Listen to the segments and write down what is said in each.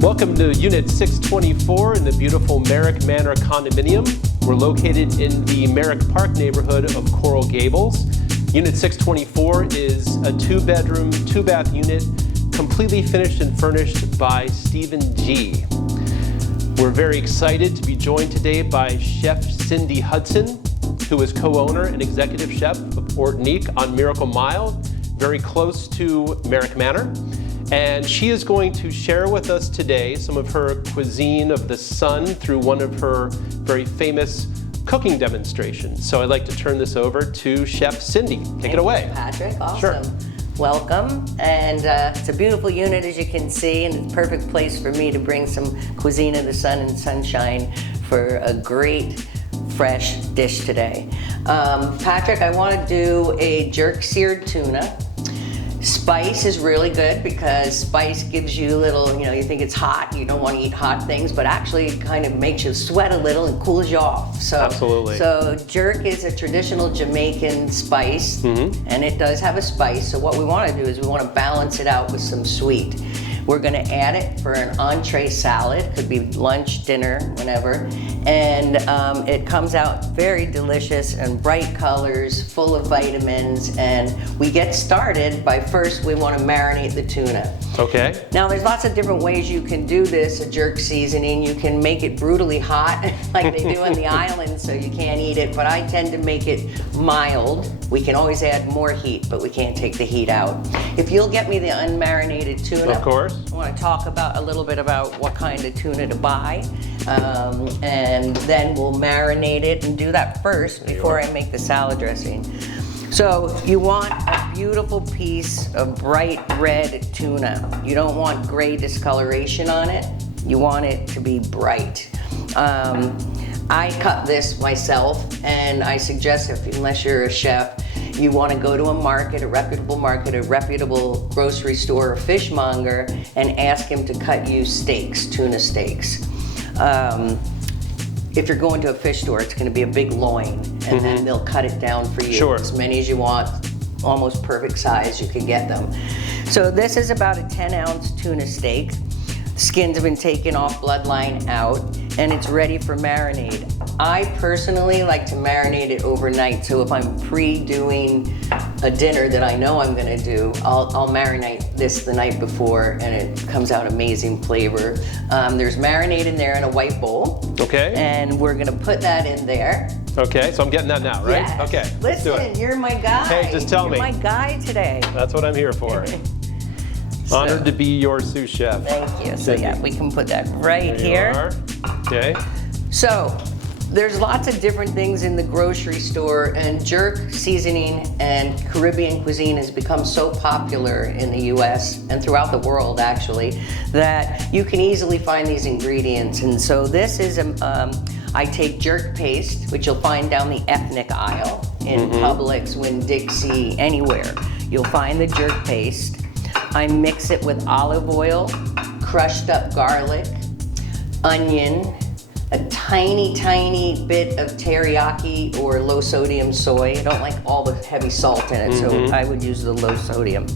Welcome to Unit 624 in the beautiful Merrick Manor condominium. We're located in the Merrick Park neighborhood of Coral Gables. Unit 624 is a 2-bedroom, 2-bath unit, completely finished and furnished by Stephen G. We're very excited to be joined today by Chef Cindy Hutson, who is co-owner and executive chef of Ortanique on Miracle Mile, very close to Merrick Manor. And she is going to share with us today some of her cuisine of the sun through one of her very famous cooking demonstrations. So I'd like to turn this over to Chef Cindy. Take it away. Patrick, awesome. Sure. Welcome, and it's a beautiful unit as you can see, and it's a perfect place for me to bring some cuisine of the sun and sunshine for a great fresh dish today. Patrick, I want to do a jerk seared tuna. Spice is really good because spice gives you a little, you think it's hot, you don't want to eat hot things, but actually it kind of makes you sweat a little and cools you off. So, absolutely. So jerk is a traditional Jamaican spice, and it does have a spice. So what we want to do is we want to balance it out with some sweet. We're going to add it for an entree salad, could be lunch, dinner, whenever, and it comes out very delicious and bright colors, full of vitamins, and we get started by first we want to marinate the tuna. Okay. Now there's lots of different ways you can do this, a jerk seasoning. You can make it brutally hot like they do on the island so you can't eat it, but I tend to make it mild. We can always add more heat, but we can't take the heat out. If you'll get me the unmarinated tuna. Of course. I want to talk a little bit about what kind of tuna to buy, and then we'll marinate it and do that first before I make the salad dressing. So you want a beautiful piece of bright red tuna. You don't want gray discoloration on it. You want it to be bright. I cut this myself, and I suggest, unless you're a chef, you want to go to a market, a reputable grocery store or fishmonger, and ask him to cut you steaks, tuna steaks. If you're going to a fish store, it's going to be a big loin, and then they'll cut it down for you. As many as you want, almost perfect size, you could get them. So this is about a 10-ounce tuna steak. Skins have been taken off, bloodline out, and it's ready for marinade. I personally like to marinate it overnight, so if I'm pre-doing a dinner that I know I'm gonna do, I'll marinate this the night before, and it comes out amazing flavor. There's marinade in there in a white bowl. Okay. And we're gonna put that in there. Okay, so I'm getting that now, right? Yes. Okay, let's do it. You're my guy. Hey, just tell me. You're my guy today. That's what I'm here for. Honored to be your sous chef. Thank you. So yeah, we can put that right here. Okay. So there's lots of different things in the grocery store, and jerk seasoning and Caribbean cuisine has become so popular in the US and throughout the world actually, that you can easily find these ingredients. And so this is, I take jerk paste, which you'll find down the ethnic aisle in Publix, Winn-Dixie, anywhere. You'll find the jerk paste. I mix it with olive oil, crushed up garlic, onion, a tiny, tiny bit of teriyaki or low sodium soy. I don't like all the heavy salt in it, so I would use the low sodium.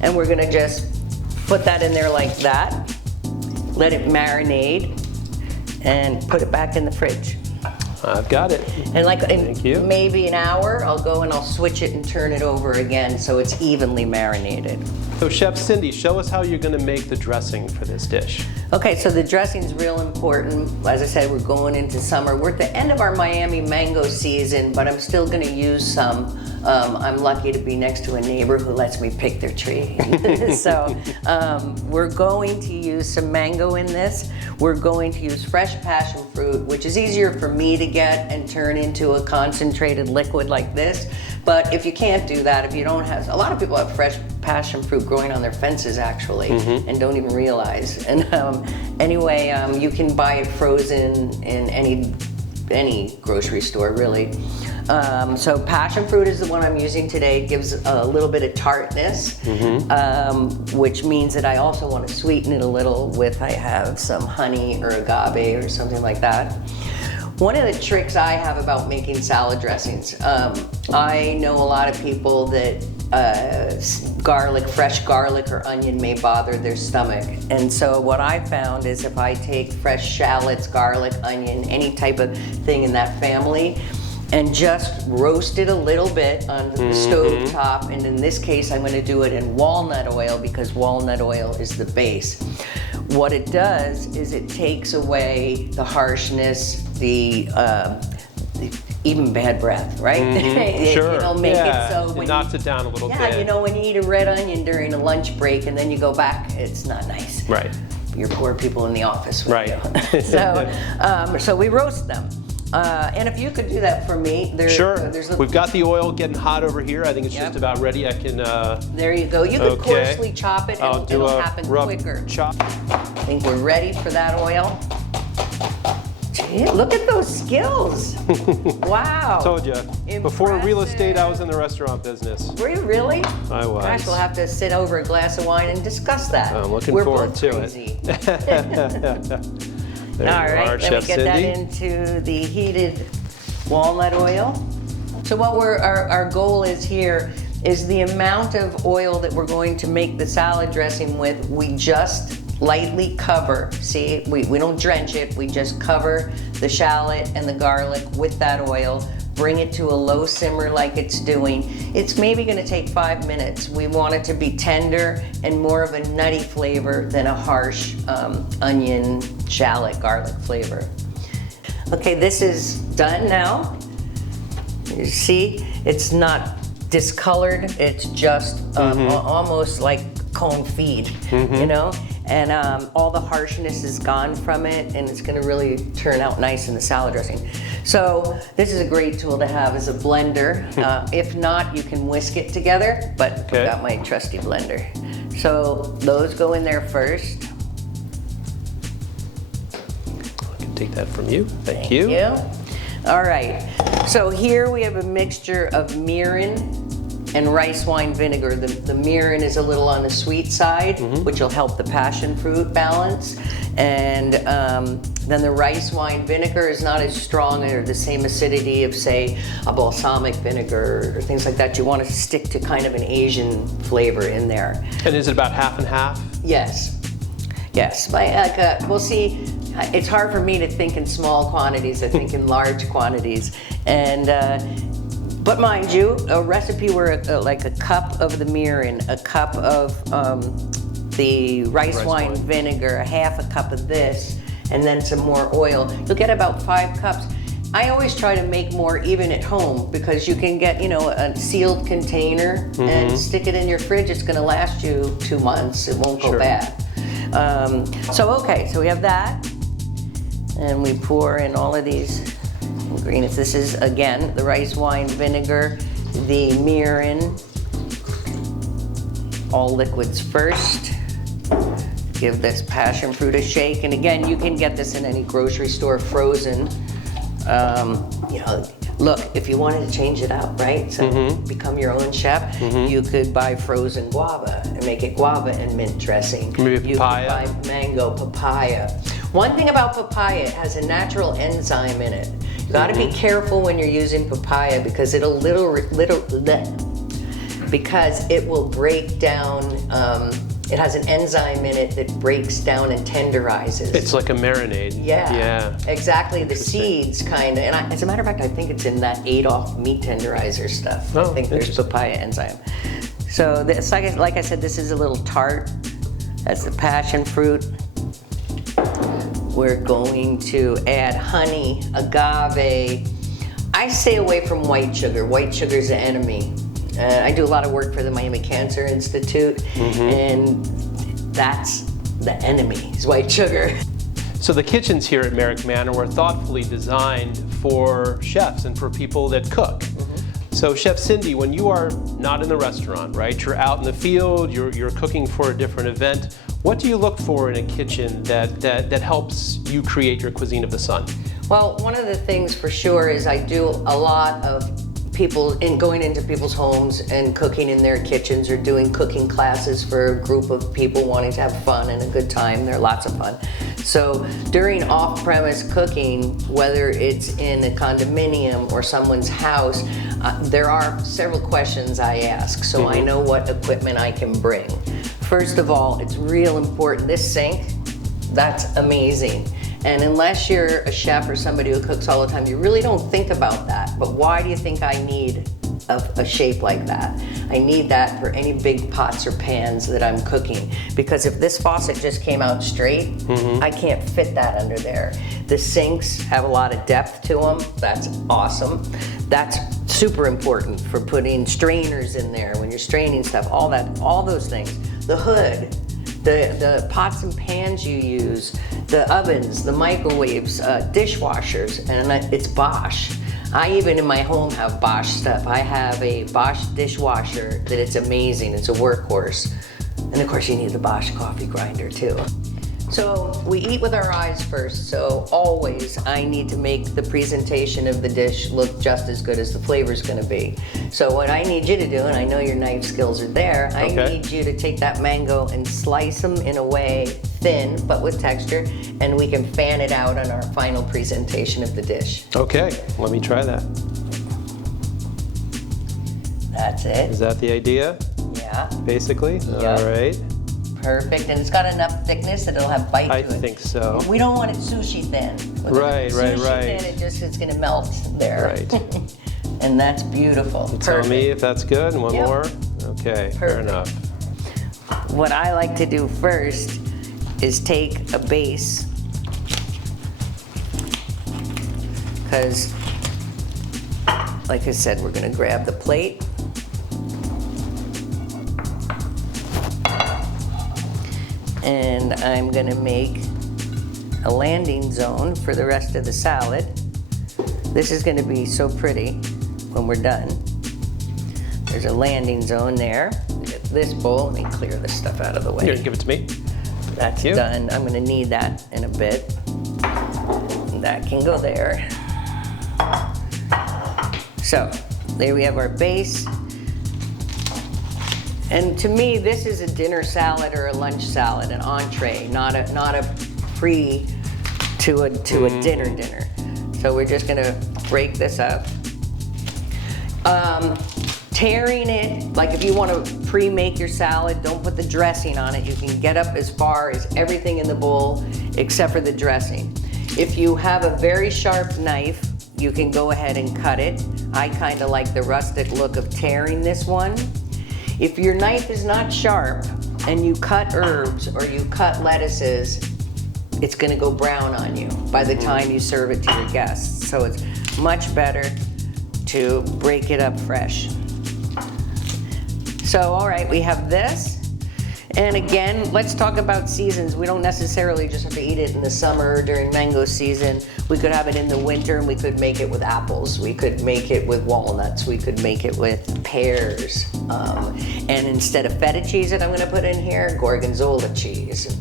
And we're gonna just put that in there like that, let it marinate, and put it back in the fridge. I've got it. And like Thank you. Maybe an hour, I'll go and I'll switch it and turn it over again so it's evenly marinated. So Chef Cindy, show us how you're going to make the dressing for this dish. Okay, so the dressing's real important. As I said, we're going into summer. We're at the end of our Miami mango season, but I'm still going to use some. I'm lucky to be next to a neighbor who lets me pick their tree. So we're going to use some mango in this. We're going to use fresh passion fruit, which is easier for me to get and turn into a concentrated liquid like this. But if you can't do that, if you don't have, a lot of people have fresh passion fruit growing on their fences actually, and don't even realize. And anyway, you can buy it frozen in any grocery store really. So passion fruit is the one I'm using today. It gives a little bit of tartness, which means that I also want to sweeten it a little with, I have some honey or agave or something like that. One of the tricks I have about making salad dressings, I know a lot of people that garlic, fresh garlic or onion may bother their stomach. And so what I found is if I take fresh shallots, garlic, onion, any type of thing in that family, and just roast it a little bit on the stove top, and in this case I'm going to do it in walnut oil because walnut oil is the base. What it does is it takes away the harshness, the even bad breath, right? Sure. It'll make it so it knocks it down a little bit. Yeah, you know, when you eat a red onion during a lunch break and then you go back, it's not nice. Right. Your poor people in the office. Right. So we roast them. And if you could do that for me. Sure. We've got the oil getting hot over here. I think it's just about ready. I can... There you go. You could coarsely chop it and it'll happen quicker. Chop. I think we're ready for that oil. Gee, look at those skills. Wow. Told you. Before real estate, I was in the restaurant business. Were you really? I was. Gosh, we'll have to sit over a glass of wine and discuss that. I'm looking forward to it. All right, let me get that into the heated walnut oil. So what our goal is here is the amount of oil that we're going to make the salad dressing with, we just lightly cover. See, we don't drench it, we just cover the shallot and the garlic with that oil, bring it to a low simmer like it's doing. It's maybe gonna take 5 minutes. We want it to be tender and more of a nutty flavor than a harsh onion, shallot, garlic flavor. Okay, this is done now. You see, it's not discolored, it's just almost like confit, you know? And all the harshness is gone from it, and it's gonna really turn out nice in the salad dressing. So this is a great tool to have as a blender. If not, you can whisk it together, but I've got my trusty blender. So those go in there first. I can take that from you. Thank you. All right, so here we have a mixture of mirin and rice wine vinegar. The mirin is a little on the sweet side, which will help the passion fruit balance. And then the rice wine vinegar is not as strong or the same acidity of, say, a balsamic vinegar or things like that. You want to stick to kind of an Asian flavor in there. And is it about half and half? Yes. Yes. We'll see. It's hard for me to think in small quantities. I think in large quantities. And but mind you, a recipe where like a cup of the mirin, a cup of the rice wine vinegar, a half a cup of this, and then some more oil. You'll get about 5 cups. I always try to make more even at home because you can get, you know, a sealed container and stick it in your fridge. It's gonna last you 2 months. It won't go bad. So we have that. And we pour in all of these ingredients. This is, again, the rice wine vinegar, the mirin, all liquids first. Give this passion fruit a shake. And again, you can get this in any grocery store frozen. You know, look, if you wanted to change it out, right? So become your own chef, you could buy frozen guava and make it guava and mint dressing. Maybe papaya. You could buy mango, papaya. One thing about papaya, it has a natural enzyme in it. You gotta be careful when you're using papaya because because it will break down, it has an enzyme in it that breaks down and tenderizes. It's like a marinade. Yeah, exactly. The seeds kind of, and as a matter of fact, I think it's in that Adolf meat tenderizer stuff. I think there's papaya enzyme. So this, like I said, this is a little tart. That's the passion fruit. We're going to add honey, agave. I stay away from white sugar. White sugar is the enemy. I do a lot of work for the Miami Cancer Institute, and that's the enemy, is white sugar. So the kitchens here at Merrick Manor were thoughtfully designed for chefs and for people that cook. So Chef Cindy, when you are not in the restaurant, right, you're out in the field, you're cooking for a different event, what do you look for in a kitchen that helps you create your cuisine of the sun? Well, one of the things for sure is I do a lot of going into people's homes and cooking in their kitchens or doing cooking classes for a group of people wanting to have fun and a good time. They're lots of fun. So during off-premise cooking, whether it's in a condominium or someone's house, There are several questions I ask, so I know what equipment I can bring. First of all, it's real important. This sink, that's amazing. And unless you're a chef or somebody who cooks all the time, you really don't think about that. But why do you think I need a shape like that? I need that for any big pots or pans that I'm cooking. Because if this faucet just came out straight, I can't fit that under there. The sinks have a lot of depth to them. That's awesome. That's super important for putting strainers in there when you're straining stuff, all those things. The hood, the pots and pans you use, the ovens, the microwaves, dishwashers, and it's Bosch. I even in my home have Bosch stuff. I have a Bosch dishwasher that it's amazing. It's a workhorse. And of course you need the Bosch coffee grinder too. So we eat with our eyes first, so always I need to make the presentation of the dish look just as good as the flavor's gonna be. So what I need you to do, and I know your knife skills are there, I need you to take that mango and slice them in a way thin, but with texture, and we can fan it out on our final presentation of the dish. Okay, let me try that. That's it. Is that the idea? Yeah. Basically? Yep. All right. Perfect, and it's got enough thickness that it'll have bite to it. I think so. We don't want it sushi thin. Right. Sushi thin, it's gonna melt there. Right. And that's beautiful. Tell me if that's good, and one more? Okay, fair enough. What I like to do first is take a base, because, like I said, we're gonna grab the plate. And I'm gonna make a landing zone for the rest of the salad. This is gonna be so pretty when we're done. There's a landing zone there. Get this bowl, let me clear this stuff out of the way. Here, give it to me. That's done. I'm gonna need that in a bit. That can go there. So, there we have our base. And to me, this is a dinner salad or a lunch salad, an entree, not a pre to a dinner. So we're just gonna break this up. Tearing it, like if you wanna pre-make your salad, don't put the dressing on it. You can get up as far as everything in the bowl except for the dressing. If you have a very sharp knife, you can go ahead and cut it. I kinda like the rustic look of tearing this one. If your knife is not sharp and you cut herbs or you cut lettuces, it's gonna go brown on you by the time you serve it to your guests. So it's much better to break it up fresh. So, all right, we have this. And again, let's talk about seasons. We don't necessarily just have to eat it in the summer or during mango season. We could have it in the winter and we could make it with apples. We could make it with walnuts. We could make it with pears. And instead of feta cheese that I'm gonna put in here, gorgonzola cheese.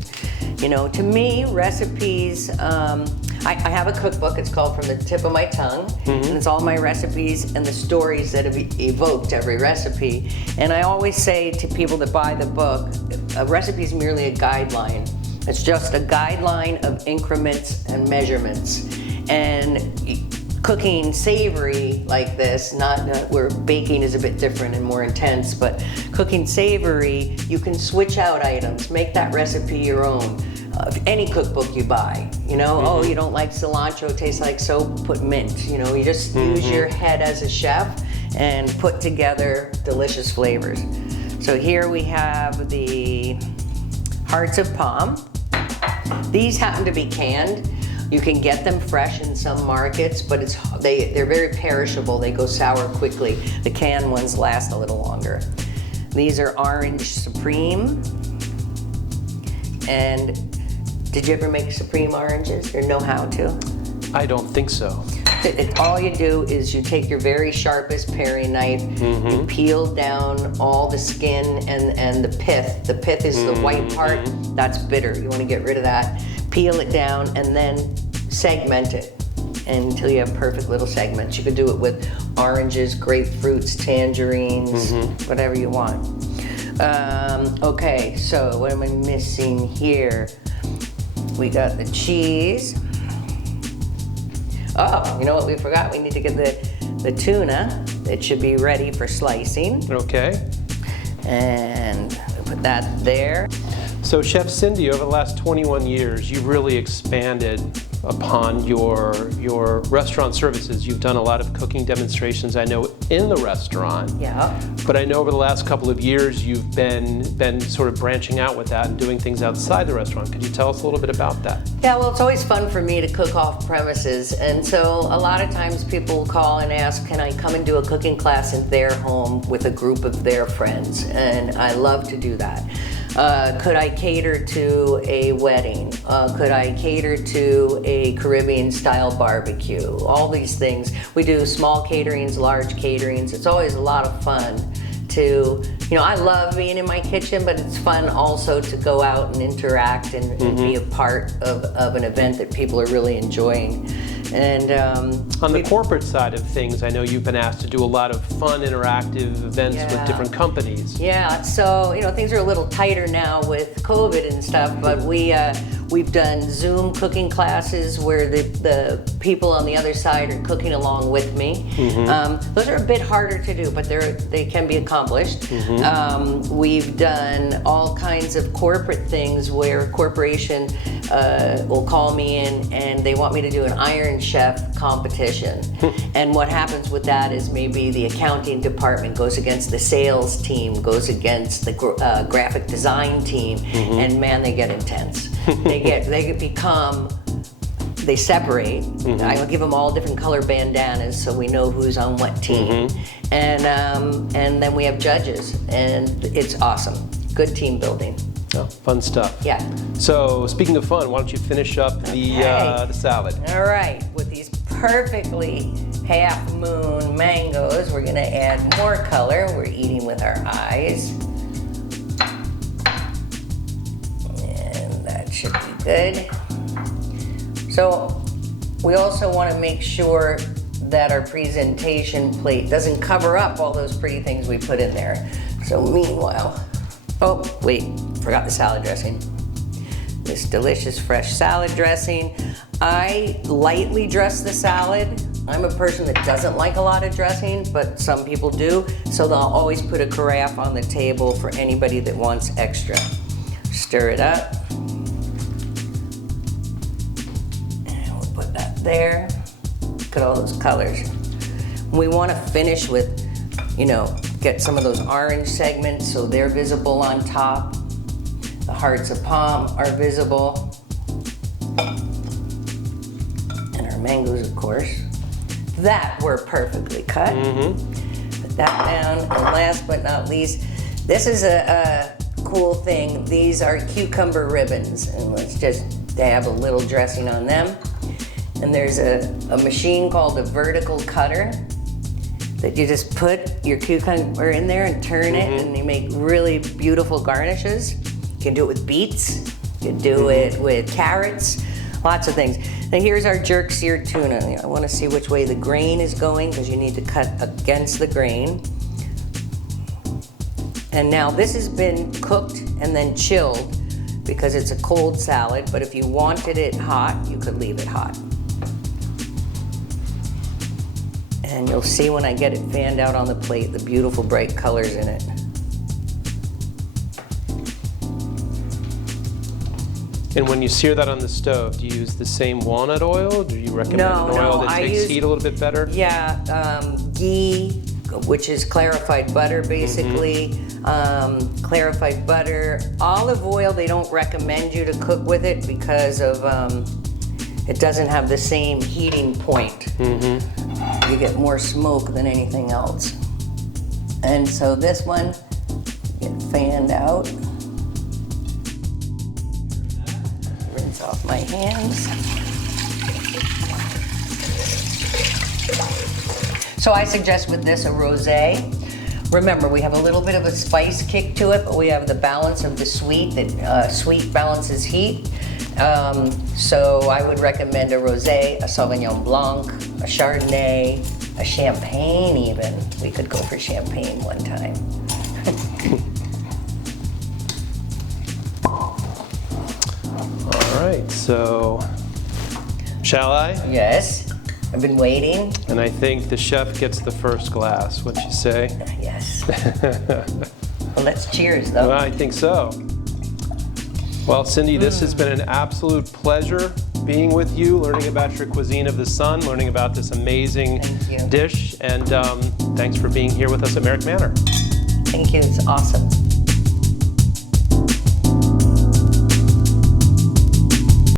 You know, to me, recipes, I have a cookbook. It's called From the Tip of My Tongue. And it's all my recipes and the stories that have evoked every recipe. And I always say to people that buy the book, a recipe is merely a guideline. It's just a guideline of increments and measurements. And cooking savory like this, not where baking is a bit different and more intense, but cooking savory, you can switch out items, make that recipe your own. Any cookbook you buy, you know, oh, you don't like cilantro, tastes like soap, put mint. You know, you just use your head as a chef and put together delicious flavors. So here we have the hearts of palm. These happen to be canned. You can get them fresh in some markets, but they're very perishable. They go sour quickly. The canned ones last a little longer. These are orange supreme. And did you ever make supreme oranges or know how to? I don't think so. All you do is you take your very sharpest paring knife, you peel down all the skin and the pith. The pith is the white part, that's bitter. You want to get rid of that. Peel it down and then segment it until you have perfect little segments. You could do it with oranges, grapefruits, tangerines, whatever you want. Okay, so what am I missing here? We got the cheese. Oh, you know what we forgot? We need to get the tuna. it should be ready for slicing. Okay. And put that there. So Chef Cindy, over the last 21 years, you've really expanded upon your restaurant services. You've done a lot of cooking demonstrations, I know, in the restaurant. Yeah. But I know over the last couple of years you've been sort of branching out with that and doing things outside the restaurant. Could you tell us a little bit about that? Yeah, well, it's always fun for me to cook off premises. And so a lot of times people call and ask, can I come and do a cooking class in their home with a group of their friends? And I love to do that. Could I cater to a wedding? Could I cater to a Caribbean style barbecue? All these things. We do small caterings, large caterings. It's always a lot of fun to, I love being in my kitchen, but it's fun also to go out and interact and be a part of an event that people are really enjoying. And on the corporate side of things, I know you've been asked to do a lot of fun, interactive events with different companies. Yeah, so things are a little tighter now with COVID and stuff, but we've done Zoom cooking classes where the people on the other side are cooking along with me. Those are a bit harder to do, but they can be accomplished. We've done all kinds of corporate things where a corporation will call me in and they want me to do an Iron Chef competition. And what happens with that is maybe the accounting department goes against the sales team, goes against the graphic design team, and man, they get intense. They separate. I will give them all different color bandanas so we know who's on what team. And then we have judges, and it's awesome. Good team building. Oh, fun stuff. Yeah. So speaking of fun, why don't you finish up the salad? All right, with these perfectly half moon mangoes, we're gonna add more color. We're eating with our eyes. And that should be good. So we also want to make sure that our presentation plate doesn't cover up all those pretty things we put in there. So meanwhile, oh wait, forgot the salad dressing. This delicious fresh salad dressing. I lightly dress the salad. I'm a person that doesn't like a lot of dressing, but some people do. So they'll always put a carafe on the table for anybody that wants extra. Stir it up. And we'll put that there. Look at all those colors. We want to finish with, get some of those orange segments so they're visible on top. The hearts of palm are visible. And our mangoes, of course, that were perfectly cut. Put that down. And last but not least, this is a cool thing. These are cucumber ribbons. And let's just dab a little dressing on them. And there's a machine called a vertical cutter that you just put your cucumber in there and turn it, and you make really beautiful garnishes. You can do it with beets, you can do it with carrots, lots of things. Now here's our jerk seared tuna. I want to see which way the grain is going because you need to cut against the grain. And now this has been cooked and then chilled because it's a cold salad, but if you wanted it hot, you could leave it hot. And you'll see when I get it fanned out on the plate, the beautiful bright colors in it. And when you sear that on the stove, do you use the same walnut oil? Do you recommend an oil that takes heat a little bit better? Yeah, ghee, which is clarified butter basically. Clarified butter. Olive oil, they don't recommend you to cook with it because of it doesn't have the same heating point. You get more smoke than anything else. And so this one, get fanned out. Rinse off my hands. So I suggest with this a rosé. Remember, we have a little bit of a spice kick to it, but we have the balance of the sweet, that sweet balances heat. So I would recommend a rosé, a Sauvignon Blanc, a Chardonnay, a Champagne even. We could go for Champagne one time. All right, so shall I? Yes. I've been waiting. And I think the chef gets the first glass. What'd you say? Yes. Well, let's cheers, though. Well, I think so. Well, Cindy, this has been an absolute pleasure being with you, learning about your cuisine of the sun, learning about this amazing dish, and thanks for being here with us at Merrick Manor. Thank you. It's awesome.